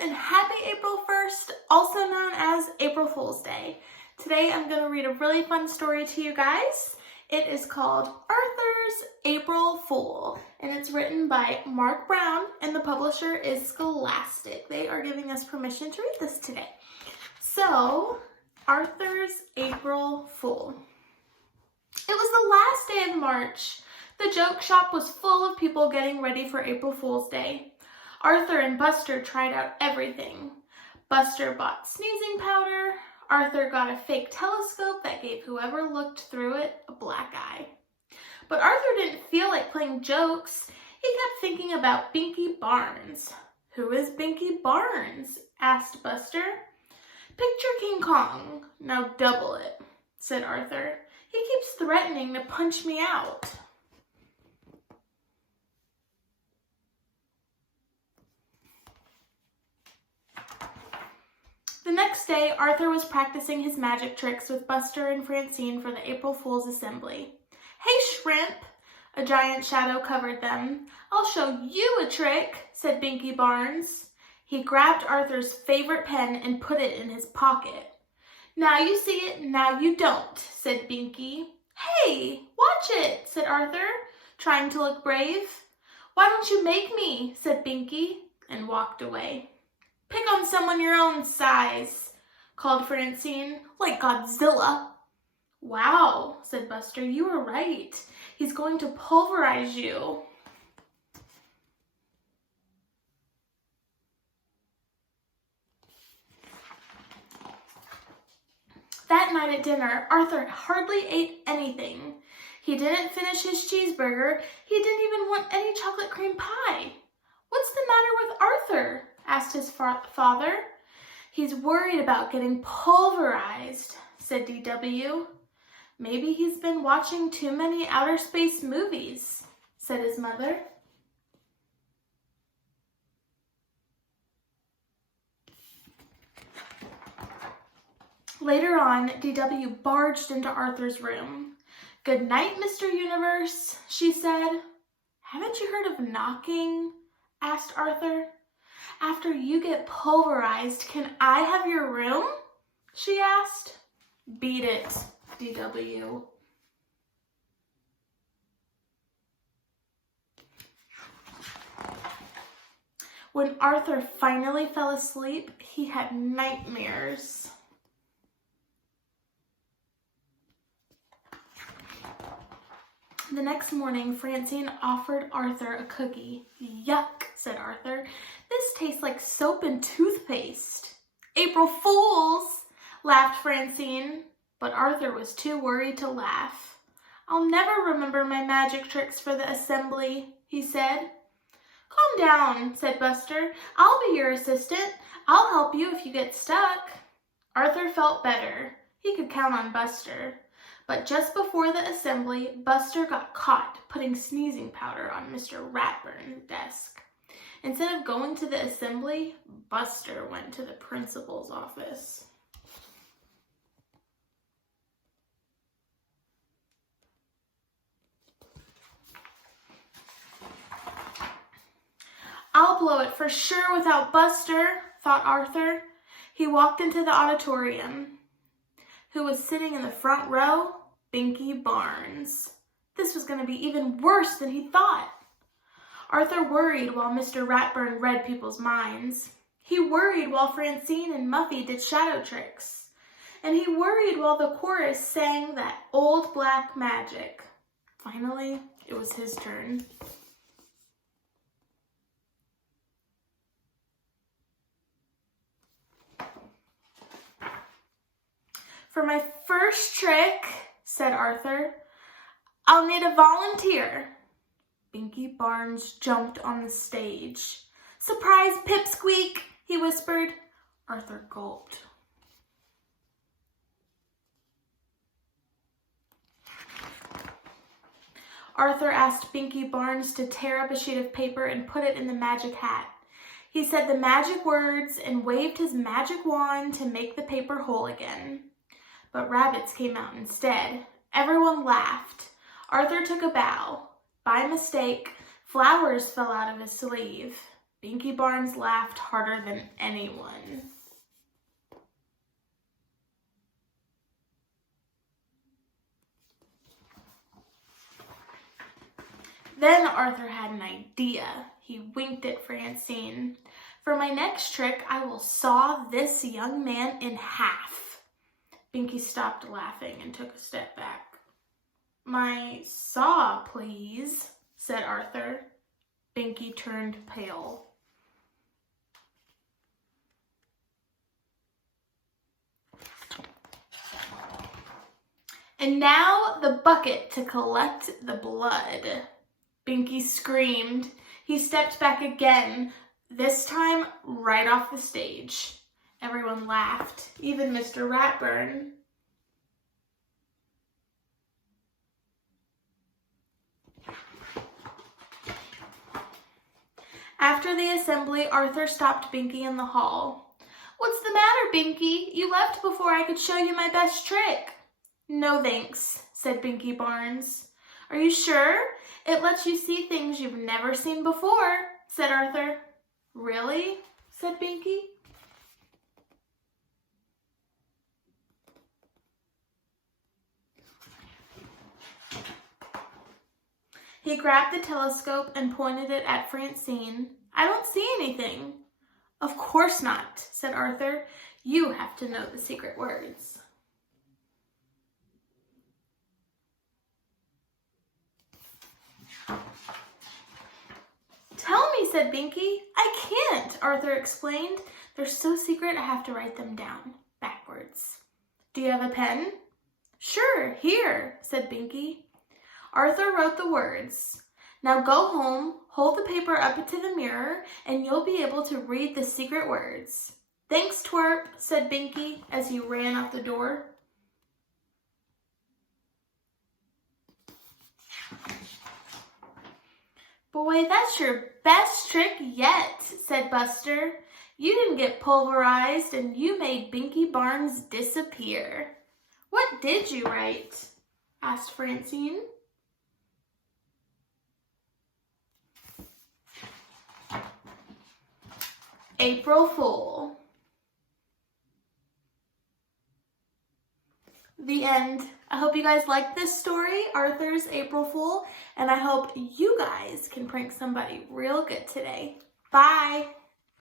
and happy April 1st, also known as April Fool's Day. Today I'm going to read a really fun story to you guys. It is called Arthur's April Fool, and it's written by Mark Brown, and the publisher is Scholastic. They are giving us permission to read this today. So, Arthur's April Fool. It was the last day of March. The joke shop was full of people getting ready for April Fool's Day. Arthur and Buster tried out everything. Buster bought sneezing powder. Arthur got a fake telescope that gave whoever looked through it a black eye. But Arthur didn't feel like playing jokes. He kept thinking about Binky Barnes. "Who is Binky Barnes?" asked Buster. "Picture King Kong. Now double it," said Arthur. "He keeps threatening to punch me out." The next day, Arthur was practicing his magic tricks with Buster and Francine for the April Fool's assembly. "Hey, Shrimp!" A giant shadow covered them. "I'll show you a trick," said Binky Barnes. He grabbed Arthur's favorite pen and put it in his pocket. "Now you see it, now you don't," said Binky. "Hey, watch it," said Arthur, trying to look brave. "Why don't you make me?" said Binky, and walked away. "Pick on someone your own size," called Francine, "like Godzilla." "Wow," said Buster, "you were right. He's going to pulverize you." That night at dinner, Arthur hardly ate anything. He didn't finish his cheeseburger. He didn't even want any chocolate cream pie. "What's the matter with Arthur?" asked his father. "He's worried about getting pulverized," said DW. "Maybe he's been watching too many outer space movies," said his mother. Later on, DW barged into Arthur's room. "Good night, Mr. Universe," she said. "Haven't you heard of knocking?" asked Arthur. "After you get pulverized, can I have your room?" she asked. "Beat it, DW." When Arthur finally fell asleep, he had nightmares. The next morning, Francine offered Arthur a cookie. "Yuck," said Arthur. "This tastes like soap and toothpaste." "April Fools," laughed Francine, but Arthur was too worried to laugh. "I'll never remember my magic tricks for the assembly," he said. "Calm down," said Buster. "I'll be your assistant. I'll help you if you get stuck." Arthur felt better. He could count on Buster. But just before the assembly, Buster got caught putting sneezing powder on Mr. Ratburn's desk. Instead of going to the assembly, Buster went to the principal's office. "I'll blow it for sure without Buster," thought Arthur. He walked into the auditorium. Who was sitting in the front row? Binky Barnes. This was going to be even worse than he thought. Arthur worried while Mr. Ratburn read people's minds. He worried while Francine and Muffy did shadow tricks. And he worried while the chorus sang that old black magic. Finally, it was his turn. "For my first trick," said Arthur, "I'll need a volunteer." Binky Barnes jumped on the stage. "Surprise, Pipsqueak," he whispered. Arthur gulped. Arthur asked Binky Barnes to tear up a sheet of paper and put it in the magic hat. He said the magic words and waved his magic wand to make the paper whole again. But rabbits came out instead. Everyone laughed. Arthur took a bow. By mistake, flowers fell out of his sleeve. Binky Barnes laughed harder than anyone. Then Arthur had an idea. He winked at Francine. For my next trick, I will saw this young man in half. Binky stopped laughing and took a step back. My saw, please, said Arthur. Binky turned pale. And now the bucket to collect the blood. Binky screamed. He stepped back again, this time right off the stage. Everyone laughed, even Mr. Ratburn. After the assembly, Arthur stopped Binky in the hall. What's the matter, Binky? You left before I could show you my best trick. No thanks, said Binky Barnes. Are you sure? It lets you see things you've never seen before, said Arthur. Really? Said Binky. He grabbed the telescope and pointed it at Francine. I don't see anything. Of course not, said Arthur. You have to know the secret words. Tell me, said Binky. I can't, Arthur explained. They're so secret I have to write them down backwards. Do you have a pen? Sure, here, said Binky. Arthur wrote the words. Now go home, hold the paper up to the mirror, and you'll be able to read the secret words. Thanks, Twerp, said Binky as he ran out the door. Boy, that's your best trick yet, said Buster. You didn't get pulverized and you made Binky Barnes disappear. What did you write? Asked Francine. April Fool. The end. I hope you guys liked this story, Arthur's April Fool, and I hope you guys can prank somebody real good today. Bye!